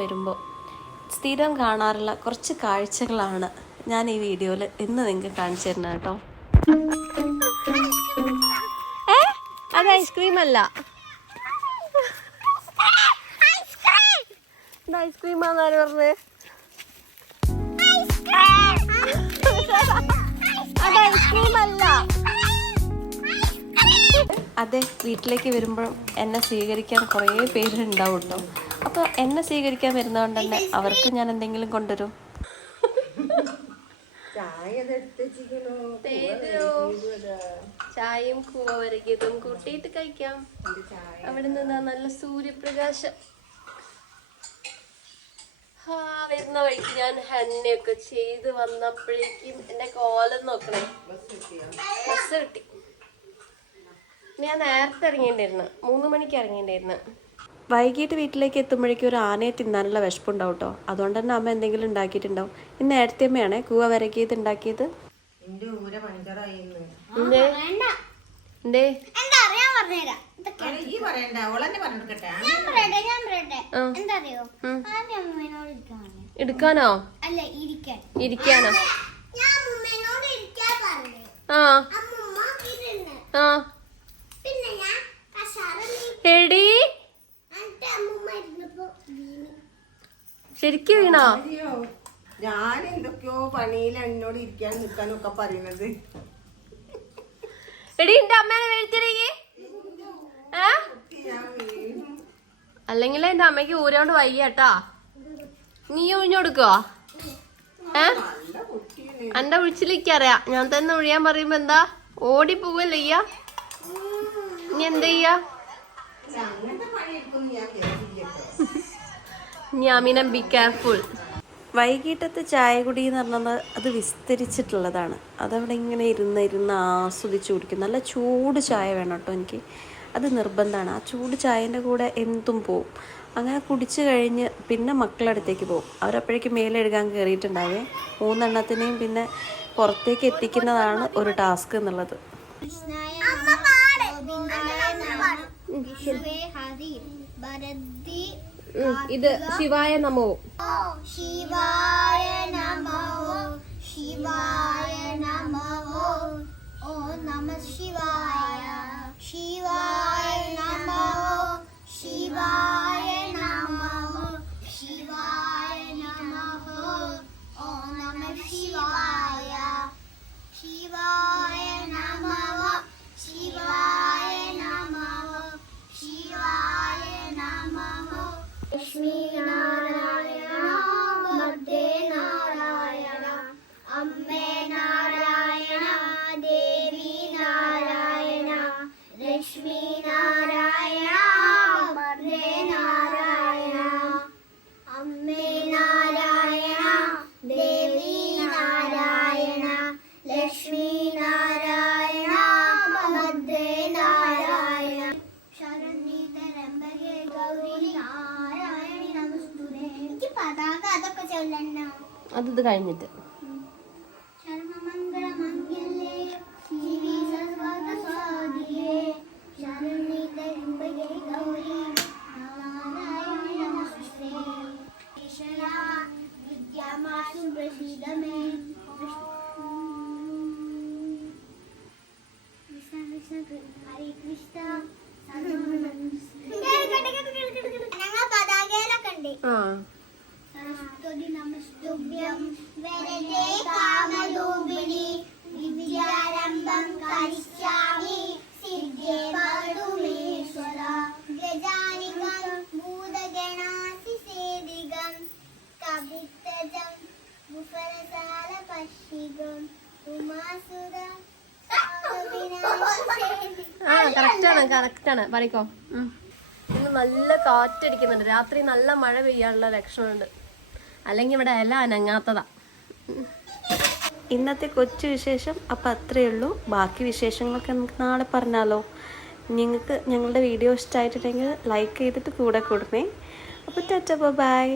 വരുമ്പോൾ സ്ഥിരം കാണാറുള്ള കുറച്ച് കാഴ്ചകളാണ് ഞാൻ ഈ വീഡിയോയിൽ ഇന്ന് നിങ്ങൾക്ക് കാണിച്ചു തരുന്നത് കേട്ടോ. അത് ഐസ്ക്രീം അല്ല, ഐസ്ക്രീമാന്ന് ആര് പറഞ്ഞത്? അത് ഐസ്ക്രീം അല്ല. അതെ, വീട്ടിലേക്ക് വരുമ്പോഴും എന്നെ സ്വീകരിക്കാൻ കുറേ പേരുണ്ടാവും കേട്ടോ. അപ്പോൾ എന്നെ സ്വീകരിക്കാൻ വരുന്നതുകൊണ്ട് തന്നെ അവർക്ക് ഞാൻ എന്തെങ്കിലും കൊണ്ടുവരും. ചായയും കൂവ വരകിയതും കൂട്ടിയിട്ട് കഴിക്കാം. അവിടെ നിന്ന് നല്ല സൂര്യപ്രകാശം. വരുന്ന വഴിക്ക് ഞാൻ ഹെന്നയൊക്കെ ചെയ്ത് വന്നപ്പോഴേക്കും എന്റെ കോലം നോക്കണേ, ബസ് കിട്ടി. ഞാൻ നേരത്തെ ഇറങ്ങിണ്ടായിരുന്നു, 3 മണിക്ക് ഇറങ്ങിണ്ടായിരുന്നു. വൈകിട്ട് വീട്ടിലേക്ക് എത്തുമ്പോഴേക്കും ഒരു ആനയെ തിന്നാനുള്ള വിശപ്പുണ്ടാവും കേട്ടോ. അതുകൊണ്ട് തന്നെ അമ്മ എന്തെങ്കിലും ഉണ്ടാക്കിയിട്ടുണ്ടാവും. ഇന്ന് നേരത്തെ അമ്മയാണേ കൂവ വരകിയത് ഉണ്ടാക്കിയത്. എടുക്കാനോ ഇരിക്കാനോ? എടി ശരിക്കും വീണോ? ഞാൻ എന്തൊക്കെയോ പണിയിൽ എന്നോട് ഇരിക്കാൻ നിൽക്കാനും ഒക്കെ പറയുന്നത്. എടി എന്റെ അമ്മേനെ വീഴ്ത്തിടേ. അല്ലെങ്കിൽ എന്റെ അമ്മയ്ക്ക് ഊരോണ്ട് വയ്യട്ടാ. നീ ഒഴിഞ്ഞൊടുക്കോ? എന്റെ ഒഴിച്ചിലേക്കറിയാം. ഞാൻ തന്നെ ഒഴിയാൻ പറയുമ്പോ എന്താ ഓടിപ്പോവല്ലയ്യ. നീ എന്താ ചെയ്യാ? ഞാമിന ബി കെയർഫുൾ. വൈകിട്ടത്തെ ചായ കുടി എന്ന് പറഞ്ഞത് അത് വിസ്തരിച്ചിട്ടുള്ളതാണ്. അതവിടെ ഇങ്ങനെ ഇരുന്ന് ആസ്വദിച്ച് കുടിക്കും. നല്ല ചൂട് ചായ വേണം കേട്ടോ എനിക്ക്, അത് നിർബന്ധമാണ്. ആ ചൂട് ചായൻ്റെ കൂടെ എന്തും പോവും. അങ്ങനെ കുടിച്ച് കഴിഞ്ഞ് പിന്നെ മക്കളടുത്തേക്ക് പോകും. അവരപ്പോഴേക്കും മേലെഴുകാൻ കയറിയിട്ടുണ്ടാവേ. 3 എണ്ണത്തിനെയും പിന്നെ പുറത്തേക്ക് എത്തിക്കുന്നതാണ് ഒരു ടാസ്ക് എന്നുള്ളത്. ഇത് ശിവായ നമോ. ശിവായ നമോ, ശിവായ നമോ, ഓ നമഃ ശിവായ, ശിവായ നമോ, ശിവായ നമോ, ശിവായ നമോ, ഓ നമഃ ശിവായ, ശിവായ നമോ, ശിവായ നമോ, ശിവായ നമോ. ലക്ഷ്മി നാരായണ, മധ്യേ നാരായണ, അമ്മേ നാരായണ, ദേവി നാരായണ, ലക്ഷ്മി നാരായണ, മധ്യേ നാരായണ, അമ്മേ നാരായണ, ദേവി നാരായണ, ലക്ഷ്മി നാരായണ, മധ്യേ നാരായണ, ശരണ്യതരംബകേ ഗൗരി നാരായണി നമസ്തുതേ. എനിക്ക് പതാക അതൊക്കെ ചൊല്ലണം. അത് കഴിഞ്ഞിട്ട് ശരണമംഗളമംഗല്യേ ശിവി സർവ്വസാധികേ ശരണ്യതരംബകേ ഗൗരി നാരായണി നമസ്തുതേ. ഈശ്വരാ വിദ്യാമാശു പ്രസീദമേ. ഹരേ കൃഷ്ണ. ഞങ്ങൾ പതാകയിലൊക്കെ ഉണ്ട്. സരസ്വതി നമസ്തുഭ്യം വരദേ കാമരൂപിണി വിദ്യാരംഭം കരിഷ്യാമി സിദ്ധ്യേ ഭവതുമേശ്വര ഗജാനികം ഭൂതഗണാസി സേവികം കവിത്തജം മുഫരസാല പശ്യികം ഉമാസുര. കറക്റ്റാണ് പറയിക്കോ. ഇന്ന് നല്ല കാറ്റടിക്കുന്നുണ്ട്. രാത്രി നല്ല മഴ പെയ്യാനുള്ള ലക്ഷണമുണ്ട്. അല്ലെങ്കിൽ ഇവിടെ ഇല അനങ്ങാത്തതാ. ഇന്നത്തെ കൊച്ചു വിശേഷം അപ്പം അത്രയേ ഉള്ളൂ. ബാക്കി വിശേഷങ്ങളൊക്കെ നമുക്ക് നാളെ പറഞ്ഞാലോ. നിങ്ങൾക്ക് ഞങ്ങളുടെ വീഡിയോ ഇഷ്ടമായിട്ടുണ്ടെങ്കിൽ ലൈക്ക് ചെയ്തിട്ട് കൂടെ കൊടുക്കണേ. അപ്പോൾ ടാറ്റാ ബൈ.